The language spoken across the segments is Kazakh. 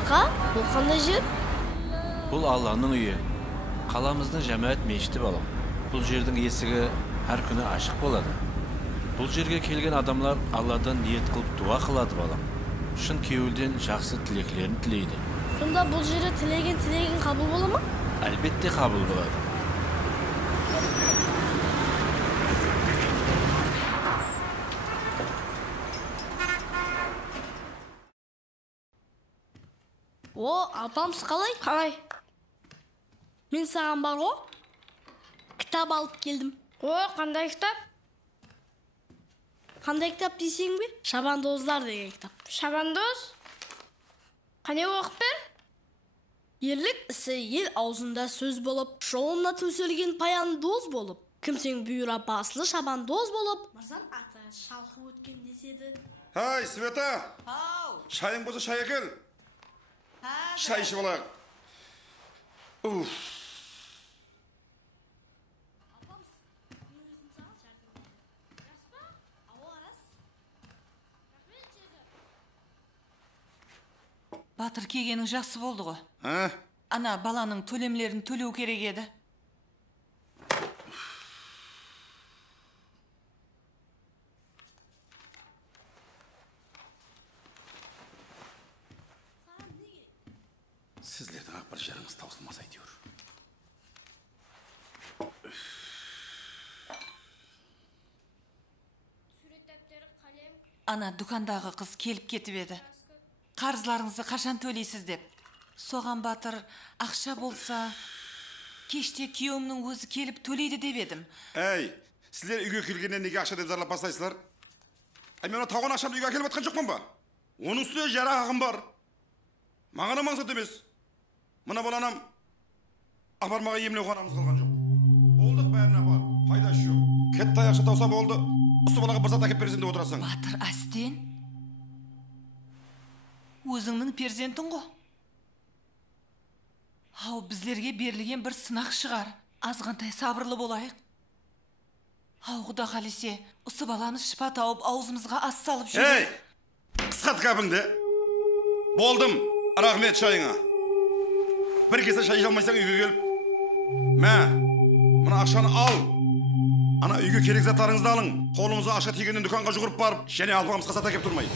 Аға, бұл қандай жер? Бұл Алланың үйі. Қаламыздың жәмәат мешіті балам. Бұл жердің есігі әр күні ашық болады. Бұл жерге келген адамлар Алладан ниет қылып дуа қылады балам. Шын кеуілден жақсы тілеклерін тілейді. Сонда бұл жерде тілеген қабыл бола ма? Әлбетте қабыл болады. Апамыз қалай? Қалай? Мен саған бар ғой, кітап алып келдім. Қандай кітап? Қандай кітап дейсің бе? Шабандоздар деген кітап. Шабандоз? Қане оқып бер? Ерлік ісі ел аузында сөз болып, жолына төселген паяндоз болып, кімсең бұйыра басылы шабандоз болып, мырзан аты шалқы өткен деседі. Хай, Света! Шайың болса шай әкел. Шай ішіп алайық. Батыр келгенің жақсы болды ғой. Ана баланың төлемлерін төлеу керек еді. Сіздердің ақпар жарыңыз таусылмас әйтеуір. Ана дүкандағы қыз келіп кетіп еді. Қарызларыңызды қашан төлейсіз деп. Соған Батыр ақша болса, кеште күйеуімнің өзі келіп төлейді деп едім. Әй, сіздер үйге келгеннен неге ақша деп зарлап бастайсыздар? Мен тауған ақшамды үйге әкеліп атқан жоқпын ба? Оның үстіне жара ағым бар. Маған маңызды емес. Мына баланам апармаға емлеу қанамыз қалған жоқ. Болдық бәріне бар, пайдасы жоқ. Кетті ақша тауса болды. Осы балаға бір зат әкеп берсең деп отырасың. Батыр Астен, өзіңнің перзентің ғой. Ау, біздерге берілген бір сынақ шығар. Азғантай сабырлы болайық. Ау, Құда қалесе, осы баланы шыпа тауып, аузымызға ас салып жүр. Ей, қысқат кәпіңді. Болдым, рахмет шайыңа. Bir kese çay içalmaysan үйге келіп. Мә, мына ақшаны ал. Ана үйге керек заттарыңызды алың. Қолыңызға ақша тигеннен дүканға жүгіріп барып, және алпамыз қасат әкеп тұрмай.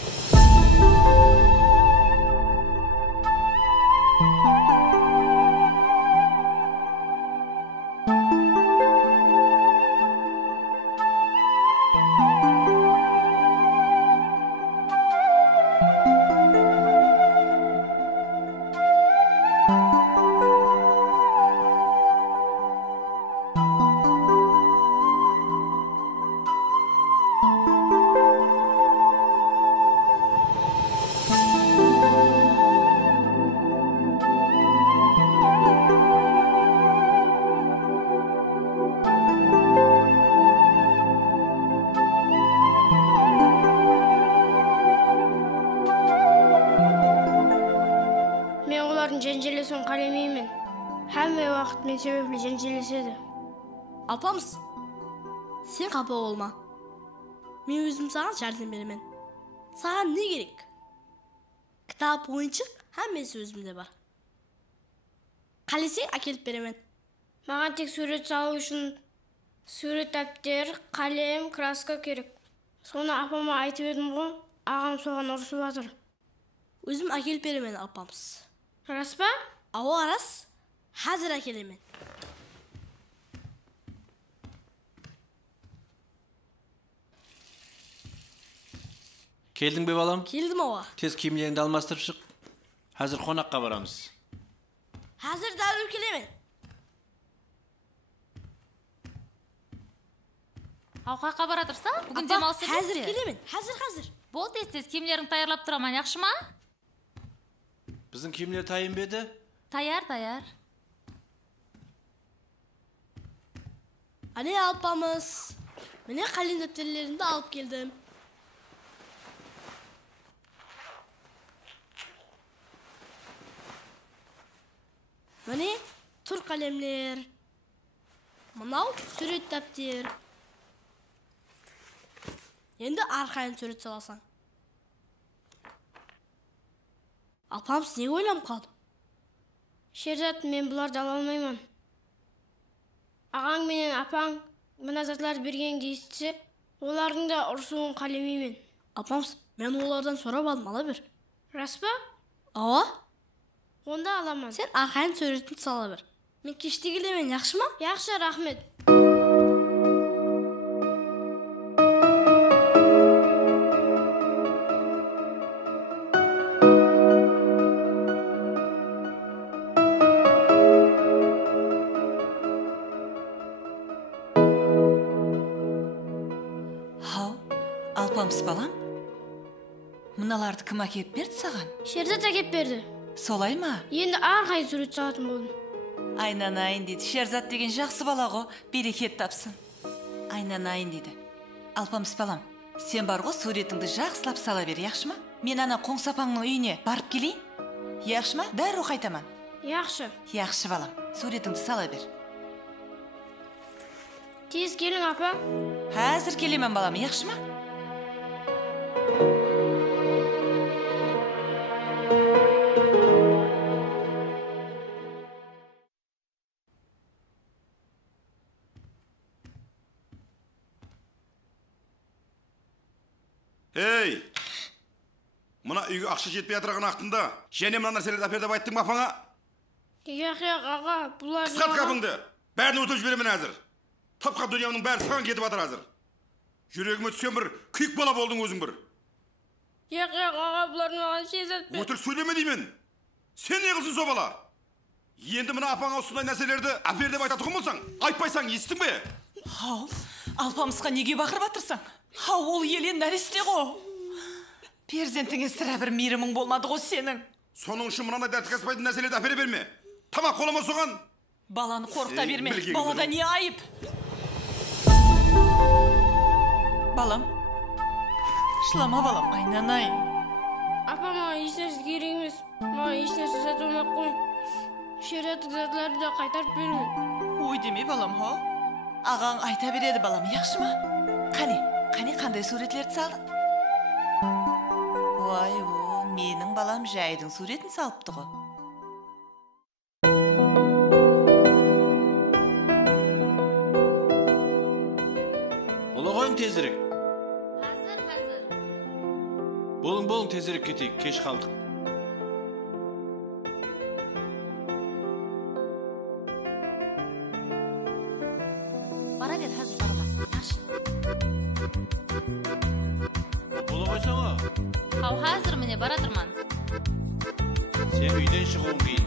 Женжелесін қалемеймін. Әмме уақыт мен себеплі женжелеседі. Апамыз, сен қапа болма. Мен өзім саған жәрдем беремін. Саған не керек? Кітап, ойыншық, әммесі өзімде бар. Қалесең әкеліп беремін. Маған тек сурет салу үшін сурет дәптер, қалем, краска керек. Соны апама айтып едім ғой, ағам соған ұрысып жатыр. Өзім әкеліп беремін, апамыз. Рас па? Ауа рас, hazır әкелемін. Келдің бе балам? Келдім ауа. Тез киімдеріңді алмастырып шық. Hazır қонаққа барамыз. Hazır дәру келемін. Ауқаққа бара тұрса, бүгін демалысы дейсіз. Hazır келемін. Hazır. Бол тез киімдерін таярлап тұраман, яқшы ма? Біздің киімдер тайын беді? Таяр. Ане алпамыз. Міне қален дәптерлерімді алып келдім. Міне тұр қалемлер. Мынау сурет дәптер. Енді арқайын сурет саласың. Алпамыс неге ойланып қалды? Шерзат, мен бұларды ала алмаймын. Ағаң менен апаң мына затлар бергенді естісе, олардың да ұрсуын қалемеймін. Алпамыс, мен олардан сұрап алдым, ала бер. Рас па? Ава? Онда аламын. Сен арқайын суретін сала бер. Мен кеште келемен, яқшы ма? Яқшы, рахмет. Хау, Алпамыс балам, мыналарды кім әкеп берді саған? Шерзат әкеп берді. Солай ма? Енді арқайын сурет салатын болдым. Айнанайын дейді. Шерзат деген жақсы бала ғой, берекет тапсын. Айнанайын дейді. Алпамыс балам, сен бар ғой, суретіңді жақсылап сала бер, яқшы ма? Мен ана Қоңсапаңның үйіне барып келейін. Яқшы ма? Дәру қайтаман. Яқшы. Яқшы балам, суретіңді сала бер. Тез келің, апа. Әзір келемен балам, яқшы ма? Ей! Мына үйге ақша жетпей атыраған ақтында, және мына нәрселерді әперді байттың ба апаңа? Яқ, аға, бұлар... Қысқат қапыңды, бәрін өтіп жіберемен әзір. Тапқа дүниямның бәрі саған кетіп атыр әзір. Жүрегіме түскен бір күйік бала болдың өзің бір. Яқ, аға, бұлар маған Шерзат пен... Өтір сөйлеме деймін. Сен не қылсың со бала? Енді мына апаңа осындай нәрселерді әпер деп айтатұғын болсаң, айтпайсаң естің бе? Хау, Алпамысқа неге бақырып атырсың? Хау, ол елен нәресте ғой. Перзентіңе сірә бір мейірімің болмады ғой сенің. Соның үшін мынандай дәртік аспайтын нәрселерді әпере берме. Тамақ қолама соған. Баланы қорқыта берме. Балада не айып? Балам, шылама балам, айнанайын. Апа, маған ешнәрсе керек емес. Маған ешнәрсе сатып алмақ қой. Шерзаттық затларды да қайтарып беремін. Ой деме балам, хо. Ағаң айта береді балам, яқшы ма? Қане, қандай суретлерді салдың? Ой, менің балам жайдың суретін салыпты ғой. Бола қойың тезірек. Hazır. Болың тезірек кетейік, кеш қалдық. Бара бер, hazır барма. Yaxshi. Бола қойсаң о? Hau hazır mine baradırman. Sen үйден шығуың кейін.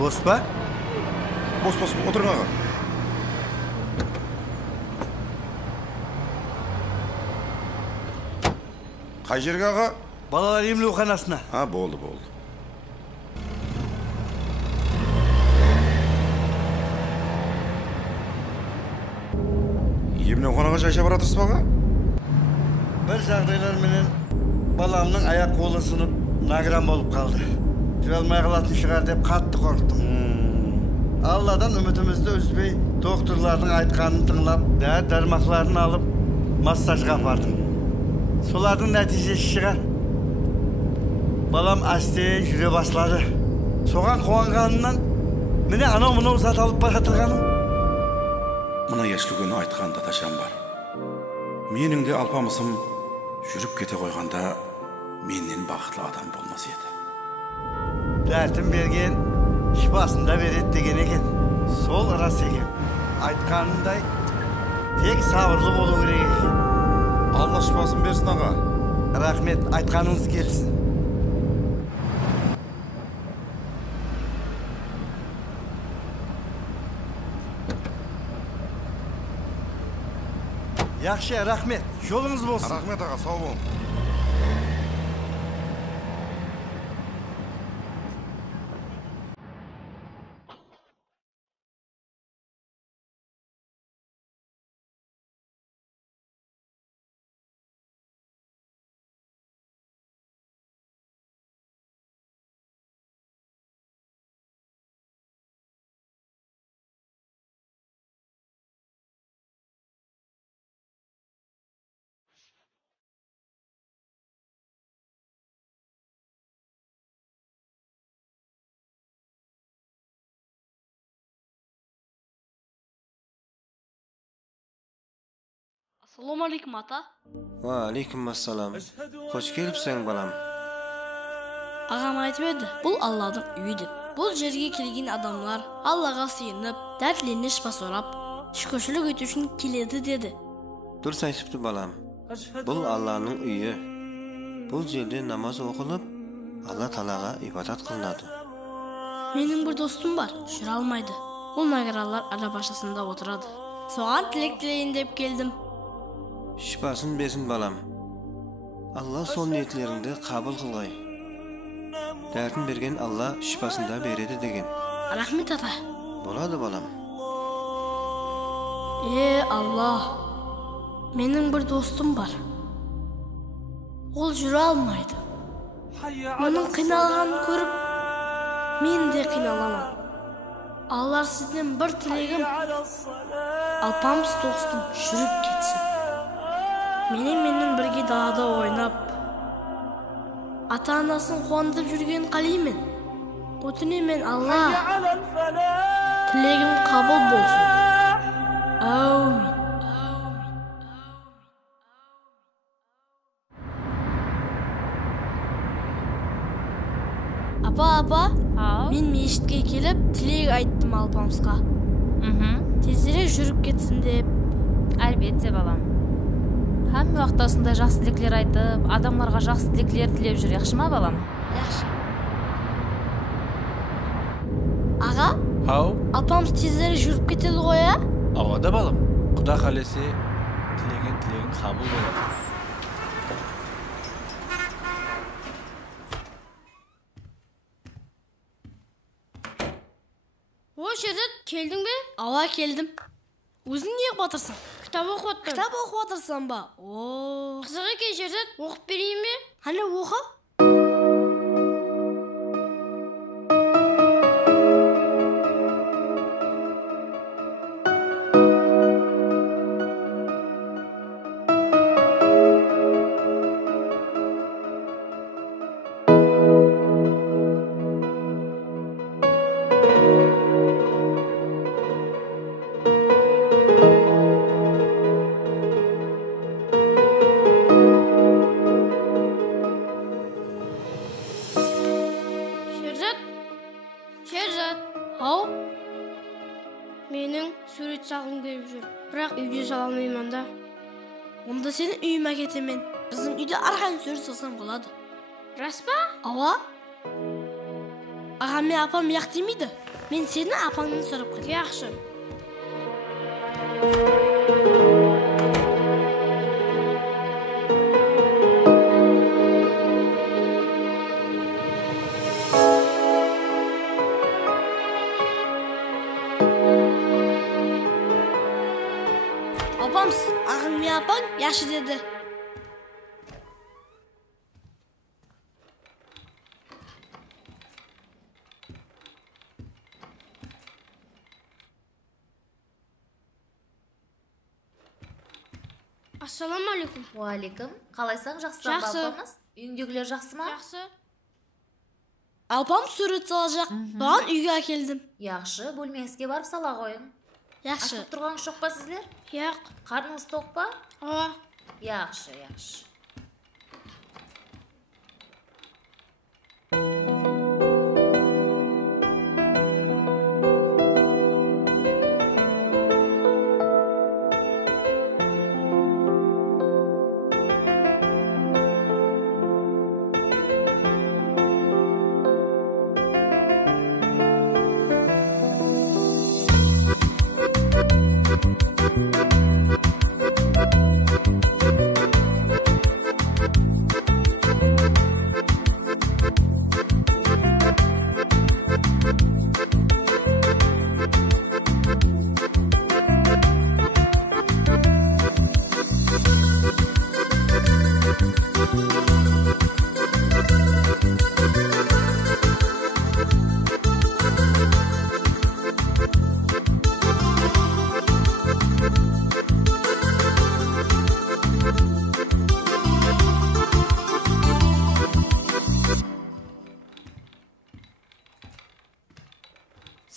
Бос па? Бос, отырың аға. Қай жерге аға? Балалар емлеуханасына. болды. Emine konağa жайша баратырсыз бага? Bir жағдайлар менен баламның аяқ қолы сынып, награм болып қалды. Жүре алмай қалатын шығар деп қатты қорықтым. Алладан үмітімізді үзбей, докторлардың айтқанын тыңлап, дәрі-дәрмақларын алып, массажға апардым. Солардың нәтижесі шығар. Балам әстен жүре баслады. Соған қуанғанынан, міне анау-мынау зат алып баратырғаным. Мына ешілгені айтқанда да жан бар. Менің де алпамысым жүріп кете қойғанда менен бақытлы адам болмас еді. Дәртін берген, шипасында береді деген екен. Сол рас екен. Айтқанындай, тек сабырлы болу керек екен. Алла шипасын берсін аға. Рахмет, айтқаныңыз келсін. Yaxşı, рахмет. Жолыңыз болсын. Рахмет аға, сау бол. Assalomu alaykum ata. Va alaykum assalom. Xo'sh kelibsan balam. Ağam aytib edi, bu Allah'ın uyi deb. Bu yerga kelgan adamlar Allah'a sığınıp, dertlerini şifa sorap, şükürçülük etü üçün keledi dedi. Durs aytibdi balam. Bu Allah'ın uyi. Bu yerda namoz o'qilib, Allah Taolaga ibodat qilinadi. Mening bir dostum var, şura almaydı. O nagaralar ara başasında oturadi. Soğan tilek tileyin deb keldim. Şifasını bersin balam. Allah sol niyetleringni qabul qilg'ay. Dardin bergan Allah şifasını da beradi degan. Rahmet ata. Bo'ladi balam. Allah. Mening bir dostum var. Ol jura almaydı. Onun qiynalganini ko'rib, men de qiynalaman. Allah sizden bir tilegim. Alpamız dostum жүріп ketsin. Менен бірге далада ойнап, ата-анасын қуантып жүрген қалеймін. Өтінемін Алла, тілегім қабыл болсын. Әумин. Апа, мен мешітке келіп, тілек айттым Алпамысқа. Тезірек жүріп кетсін деп. Әлбетте балам. Һәм вақтасында жақсы тілектер айтып, адамларға жақсы тілектер тілеп жүр, яқшы ма балам? Яқшы. Аға? Хау? Алпамыс тезірек жүріп кетеді ғой, а? Авада балам. Құда қалесе тілегін қабыл болады. О, Шерзат, келдің бе? Ава, келдім. Өзің не оқып отырсың? Кітап оқып отырмын. Кітап оқып отырсың ба? Қызық екен, Шерзат, оқып берейін бе? Қане оқы? Ау? Менің сурет салғым келіп жүр. Бірақ үйде сала алмаймын да. Онда сені үйіме кетемін. Біздің үйде арқайын сурет салсам болады. Рас па? Ава? Аға мен апам яқ демейді. Мен сені апаңнан сұрап кетем. Яқшы. Апамыз, Samimiye apang yaxshi dedi. Assalamu alaikum. Уалейкум. Қалайсың, жақсы Жақсы. балапаныз? Үйіндегілер жақсы ма? Жақсы. Apam surat salacak. Ben uyga keldim. Яқшы, бөлмеңізге барып сала қойың. Yaxshi. Ашып тұрғаныңыз жоқ па сіздер? Яқ. Қарныңыз тоқ па? Ава. Яқшы, яқшы.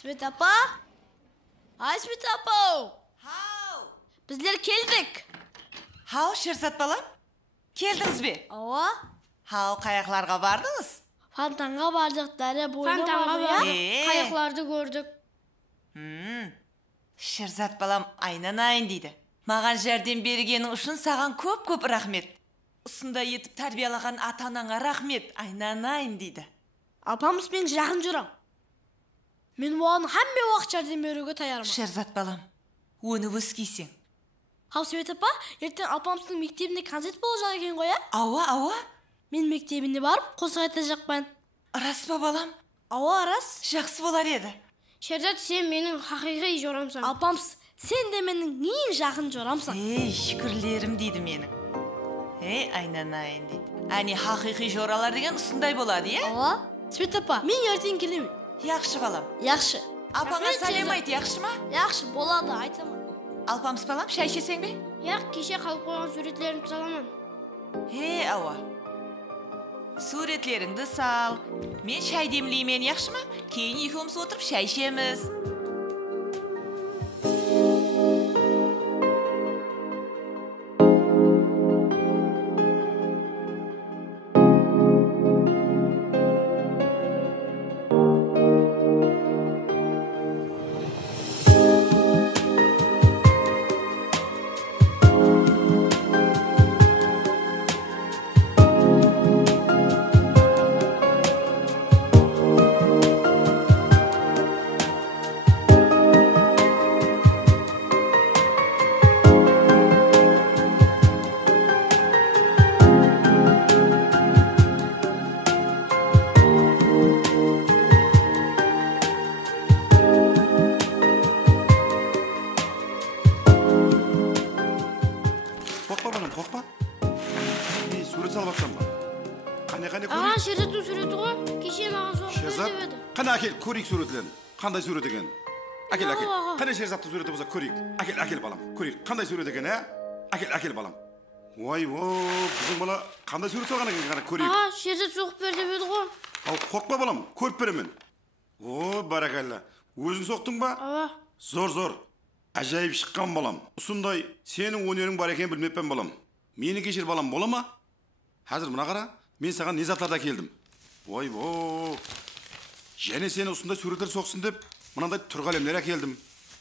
Svet apa? Ay Svet apa? Хау! Bizler keldik. Хау, Шерзат балам? Келдіңіз бе? Ава. Хау, қаяқларға бардыңыз? Фонтанға бардық, дәрі бойына Фонтанға бардық. барып, қайықларды көрдік. Шерзат балам айнанайын дейді. Маған жәрдем бергенің үшін саған көп-көп рахмет. Осындай етіп тәрбиялаған ата-анаңа рахмет, айнанайын дейді. Апамыз мен жақын жүрам. Мен оған hamma vaqt jardam berүүгө таярмын. Шерзат балам, оны өскейсің. Хау Свет апа, ертең апамыздың мектебінде концерт болacak екен ғой, Ауа? Мен мектебіне барып, қосып айтacakпын. Рас па балам? Ауа, рас. Жақсы болар еді. Шерзат, сен менің хақиқи жорамсың. Апамыз, сен де менің ең жақын жорамсың. Шүкірлерім дейді менің. Айнанайын дейді. Әне хақиқи жоралар деген ұсындай болады, Ауа, Свет апа, мен ертең келемін. Яқшы балам. Яқшы. Апаңа сәлем айт, яқшы ма? Яқшы, болады, айтамын. Алпамыс балам, шай ішесің бе? Яқ, кеше қалып қойған суреттерімді саламын. Ауа. Суретлеріңді сал. Мен шай демлеймен, яқшы ма? Кейін екеуміз отырып шай ішеміз. Шерзаттың суреті ғой. Кеше маған соғып Шерзат, еді. қане әкел, көрейік суреттерін. Қандай сурет екен? Әкел. Қане Шерзаттың суреті болса көрейік. Әкел балам, көрейік. Қандай сурет екен, Әкел балам. Ой, біздің бала қандай сурет салған екен, қане көрейік. Шерзат соғып бер деп еді ғой. Ал қорқпа балам, көріп беремін. Баракалла. Өзің соқтың ба? Зор. Әжайып шыққан балам. Осындай сенің өнерің бар екен білмеппен балам. Мені кешір балам, бола ма? Қазір мына қара. Мен саған не заттарда келдім. Және сені осындай суреттер соқсын деп, мынандай тұрғалемлер әкелдім.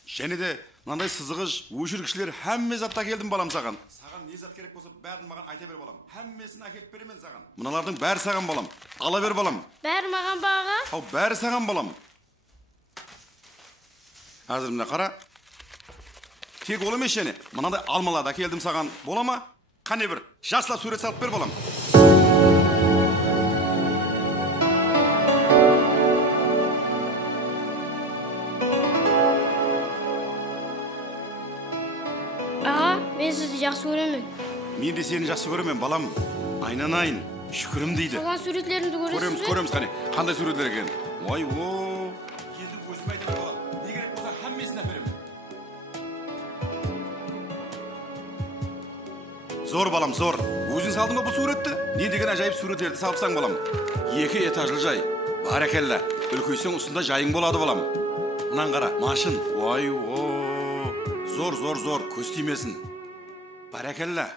Және де мынандай сызығыш, өшіргішлер әмме затта келдім балам саған. Саған не зат керек болса, бәрін маған айта бер балам. Әммесін әкеліп беремен саған. Мыналардың бәрі саған балам. Ала бер балам. Бәрі маған баға? Бәрі саған балам. Қазір мына қара. Тек ол емес және, мынандай алмаларда келдім саған. Бола ма? Қане бір, жаслап сурет салып бер балам. Мен сізді жақсы көремін. Мен де сені жақсы көремін, балам. Айнанайын, шүкірім дейді. Салған суреттерімді көресіз бе? Көреміз, қане. Қандай суреттер екен? Ой, о. Енді өзім айтамын, балам. Не керек болса, хаммесін әперемін. Зор, балам, зор. Өзің салдың ба бұл суретті? Не деген ажайып суреттерді салыпсаң, балам? 2 этажлы жай. Барекелла. Үлкейсең ұсында жайың болады, балам. Мынан қара, машин. Ой, о. Зор, көз тимесін. Барекелла.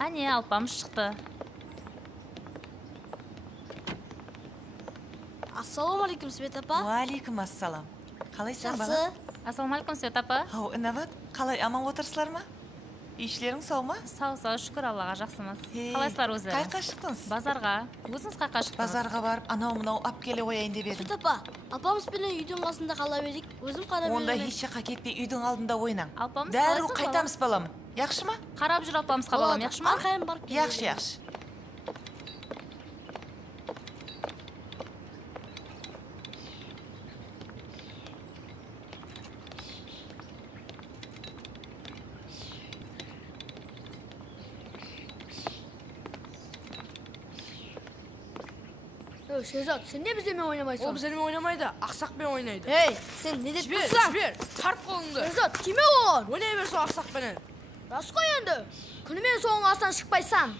Әне, алпамыс шықты. Ассалаумалейкум, Свет апа. Уалейкум ассалам. Қалайсың бала? Жақсы. Ассалаумалейкум, Свет апа. Инабат, қалай аман отырсыздар ма? İşlerin sağ mı? Sağ şükür Allah'a жақсымыз. Hey, Қалайсыздар өздеріңіз? Қайқа шықтыңыз? Базарға. Өзіңіз қайқа шықтыңыз? Базарға барып, анау-мынау ап келе қояйын деп едім. Süt апа, апамыз менен үйдің қасында қала берейік. Өзім қарап Онда беремін. еш жаққа кетпей үйдің алдында ойнаң. Алпамыс, Дәру қалайсың, қайтамыз балам. Яқшы ма? Қарап жүр алпамысқа балам, яқшы ма? Арқайын барып келе Яқшы, берейін. яқшы. Şehzat, sen ne bizimle oynamaysan? O bizimle oynamaydı, aksak ben oynaydı. Hey, sen ne Şibir, dedin? şibir, tart kolundu. Şehzat, kime olur? Oynayıversin aksak beni. Nasıl koyandı? Күнімен соның астынан шықпайсан.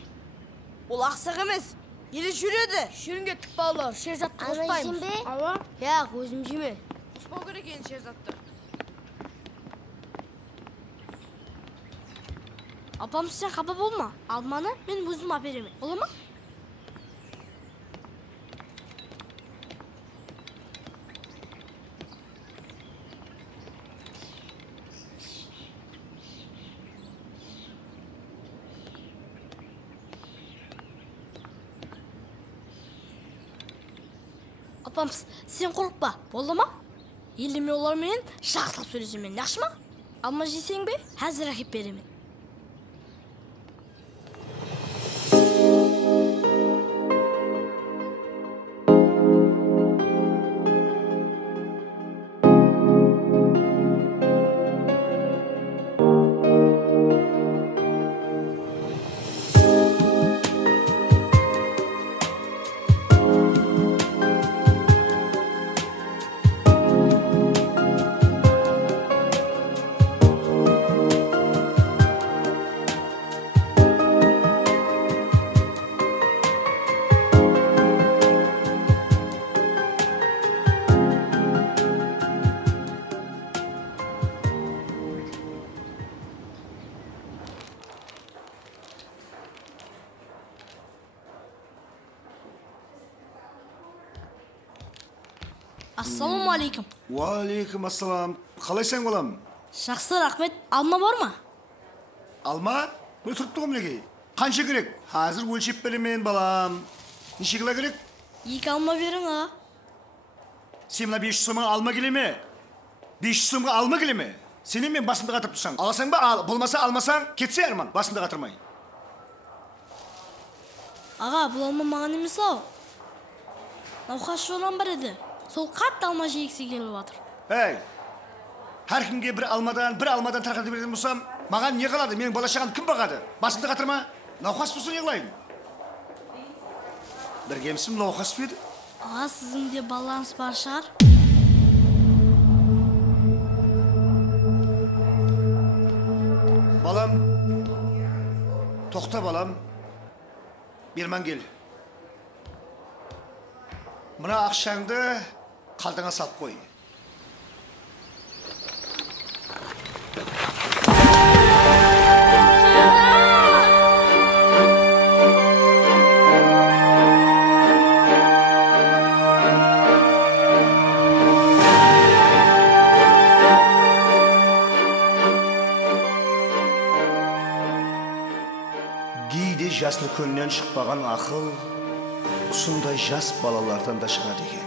Ол ақсақ емес, елі жүреді. Жүрін кеттік балалар, Шерзатты қоспаймыз. Ава. Я, көзім жеме. Қоспау керек екен Шерзатты. Апамыз сен қапа болма. Алманы мен өзім аперемін. Бола ма? Апамыз, сен қорықпа, болды ма? Елді мен олар менен жақсылап сөйлесемен, яқшы ма? Алма жесең бе, әзір әкеп беремін. Ассалаумағалейкум. Уалейкум ассалам. Қалайсың балам? Жақсы, рахмет. Алма бар ма? Алма? Бұл тұрыпты ғой мінекей. Қанша керек? Қазір өлшеп беремін балам. Неше кило керек? 2 алма берің, аға. Сен мына 500 сомға алма келе ме? 500 сомға алма келе ме? Сенен мен басымды қатырып тұрсаң. Алсаң ба, ал. Болмаса алмасаң, кетсе Арман, басымды қатырмай. Аға, бұл алма маған емес ау. Науқас жолан бар еді. Сол қатты алма жегісі келіп жатыр. Әй, әркімге бір алмадан тарқатып беретін болсам, маған не қалады? Менің бала-шағамды кім бағады? Басымды қатырма. Науқас болса не қылайын? Бір кемсім науқас беді. Аға, сіздің де балаңыз бар шығар. Балам, тоқта балам. Берман кел. Мына ақшаңды қалтаңа салып қой. Кейде жасны көннен шықпаған ақыл ұсындай жас балалардан да шығады екен.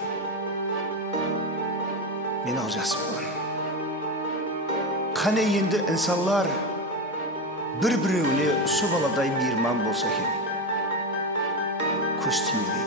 Мен ал жасыппын. Қане енді инсанлар бір-біреуіне ұсы баладай мейірман болса екен. Көз тимегей.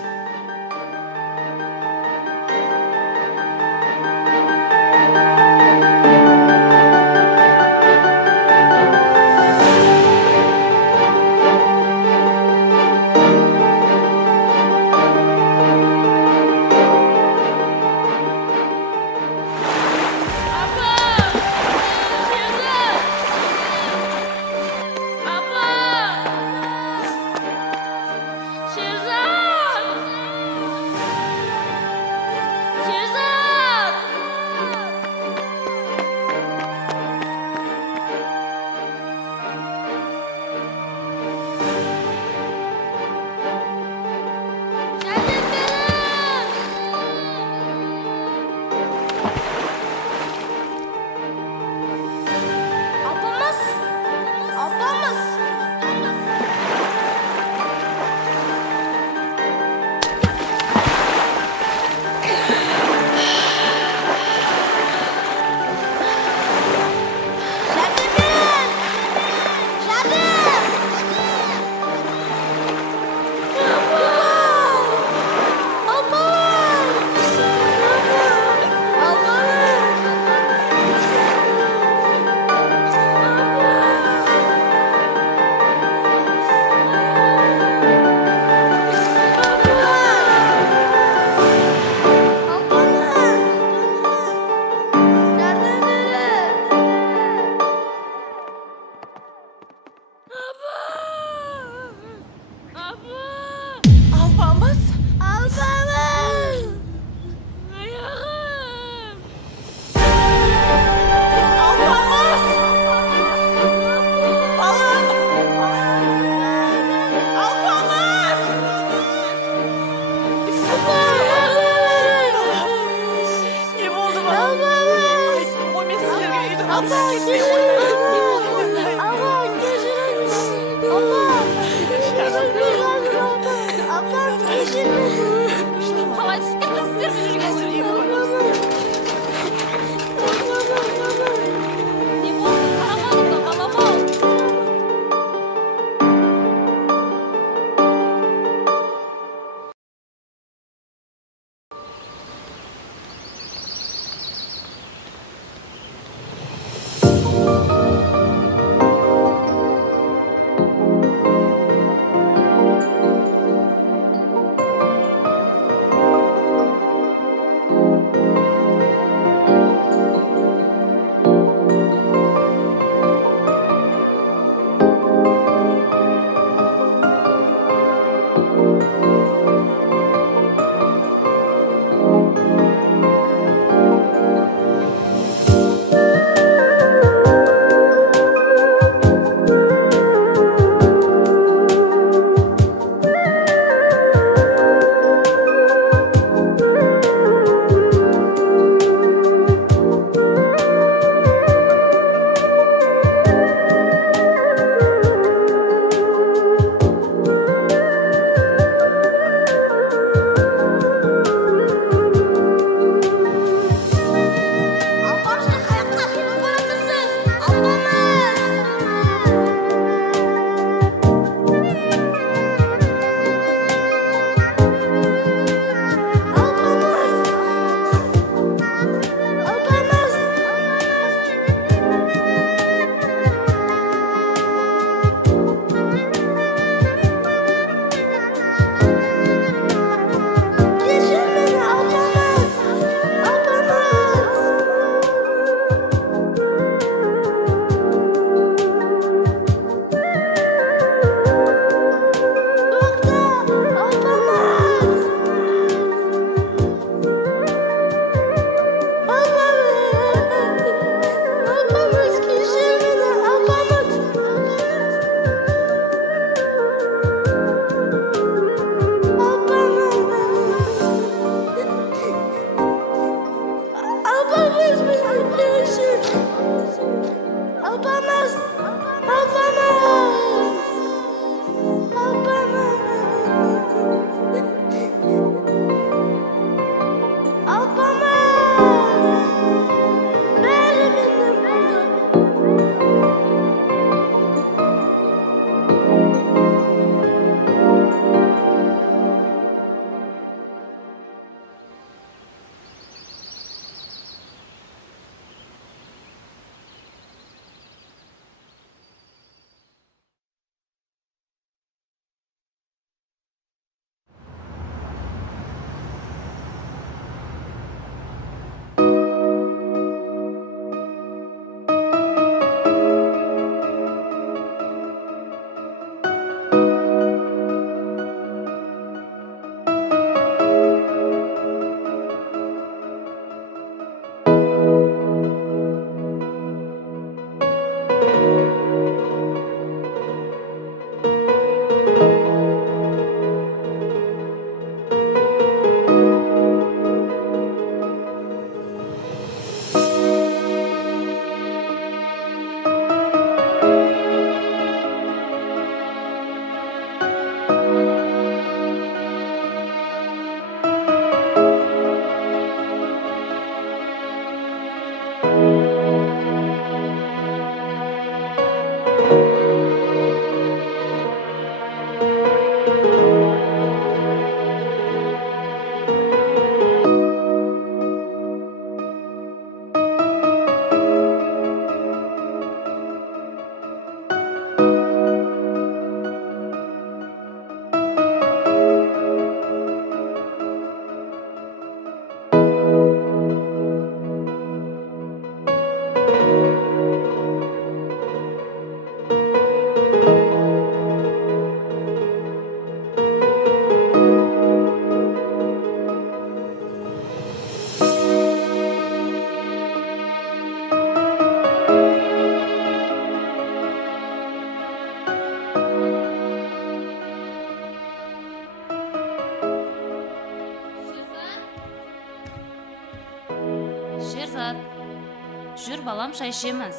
Жүр балам, шай ішеміз.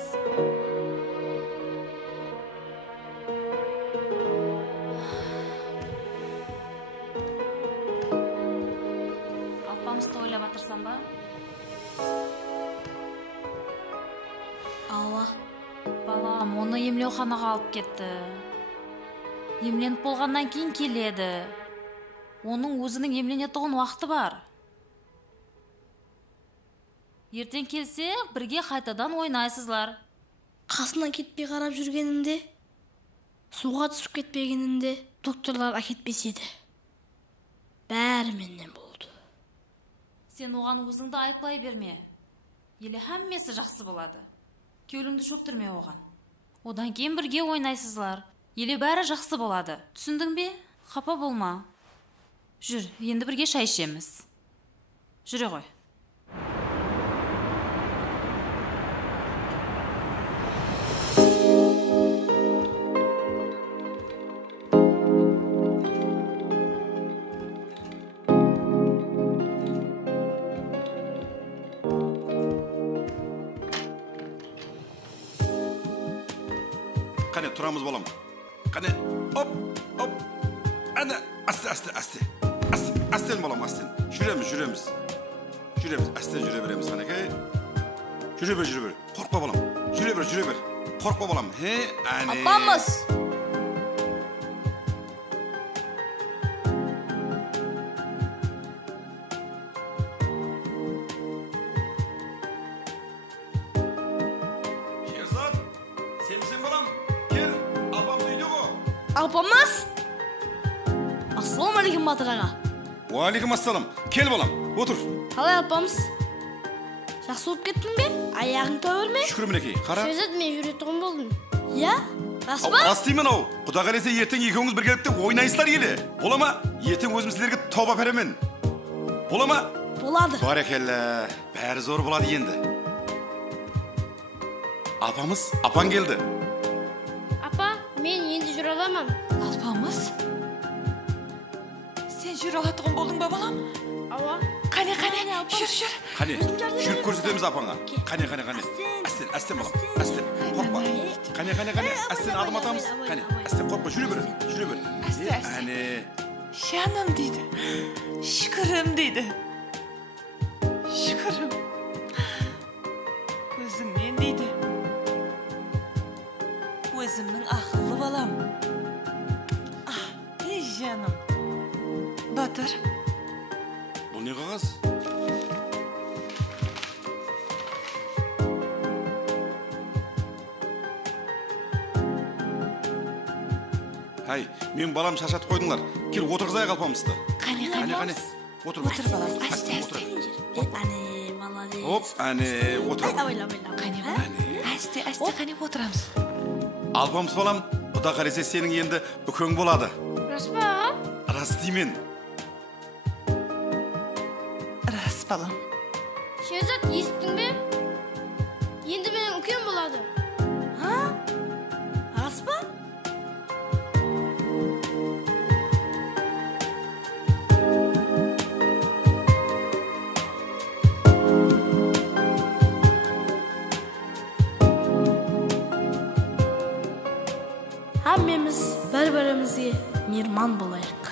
Алпамысты ойлап атырсам ба? Ала. Балам, оны емлеуханаға алып кетті. Емленіп болғаннан кейін келеді. Оның өзінің емленетұғын уақыты бар. Ертең келсе, бірге қайтадан ойнайсызлар. Қасынан кетпей қарап жүргенімде, суға түсіп кетпегенімде, докторлар әкетпес еді. Бәрі менен болды. Сен оған өзіңді айыплай берме. Елі әммесі жақсы болады. Кеуліңді шөктірме оған. Одан кейін бірге ойнайсызлар. Елі бәрі жақсы болады. Түсіндің бе? Қапа болма. Жүр, енді бірге шай ішеміз. Жүре ғой. Қане, тұрамыз балам. Қане, оп, оп. Әне, астен балам, астен. Жүреміз. Астен жүре береміз, қанекей. Жүре бер. Қорқпа балам. Жүре бер. Қорқпа балам. Әне. Апамыз! Шерзат, сенсің балам? Кел, апамыз үйде ғой. Апамыз! Ассаламу алейкум батыр аға. Уалейкум ассалам. Кел балам, отыр. Қалай апамыз? Жақсы болып кеттің бе? Аяғың тәуір ме? Шүкір мінекей, қара. Шерзат, мен жүретұғын болдым. Я? Рас па? Рас деймін ау. Құда қалесе ертең екеуіңіз біргелікте ойнайсыздар елі. Бола ма? Ертең өзім сіздерге тауып әперемін. Бола ма? Болады. Барекеллә. Бәрі зор болады енді. Апамыз, апаң келді. Апа, мен енді жүре аламын. Алпамыс? Сен жүре алатұғын болдың ба, балам? Ава. Қане, жүр. Қане, жүріп көрсетеміз апаңа. Қане. Астен балам, астен. Қорқпа. Қане, астен адым атамыз. Қане, астен қорқпа, жүре бер. Әне. Жаным дейді. Шүкірім дейді. Шүкірім. Көзіңнен дейді. Өзімнің ақылы балам. Жаным. Батыр. Бұл не қағаз? Хай, мен балам шашатып қойдыңлар. Кел отырғызайық Алпамысты. Қане. Отыр балам. Әне, молодец. Оп, әне, отыр. Қане балам. Әсте, қане отырамыз. Алпамыс балам, құда қалесе сенің енді бүкең болады. Рас па аға? Рас деймін. Рас балам. Шерзат, естің бе? Енді менің үлкен болады. Рас па? Әммеміз бір-бірімізге мейірман болайық.